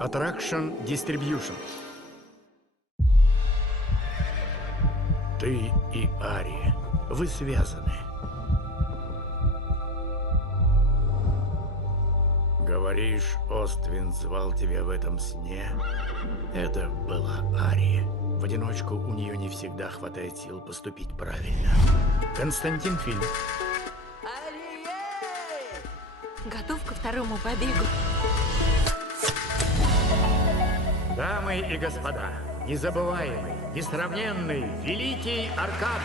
Attraction Distribution. Ты и Ари, вы связаны. Говоришь, Оствин звал тебя в этом сне? Это была Ари. В одиночку у нее не всегда хватает сил поступить правильно. Константин Фильм. Готов ко второму побегу? Дамы и господа, незабываемый, несравненный, великий Аркад.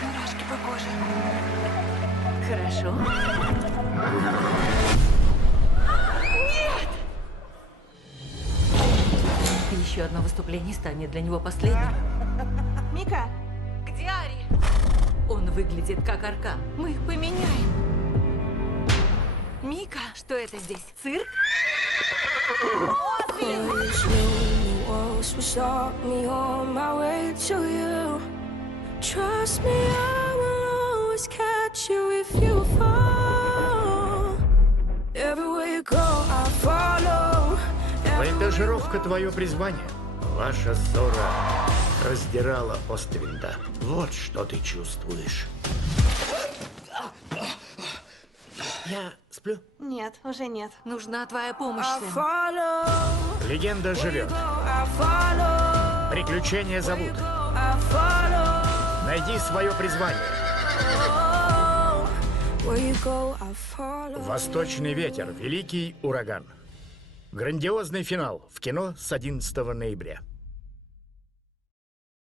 Мурашки по коже. Хорошо. Нет! Еще одно выступление станет для него последним. Мика, Где Ари? Он выглядит как Аркан. Мы их поменяем. Мика, что это здесь? Цирк? Cause new walls will stop me on my way to you. Trust me, I will always catch you if you fall. Everywhere you go, I follow. Бандажировка — твое призвание. Ваша ссора раздирала Оствинда. Вот что ты чувствуешь. Я сплю. нет, уже нет. Нужна твоя помощь, I Сэм. follow. Легенда живет. I follow. Приключения зовут. I follow. Найди свое призвание. Where you go, I follow. Восточный ветер. Великий ураган. Грандиозный финал в кино с 11 ноября.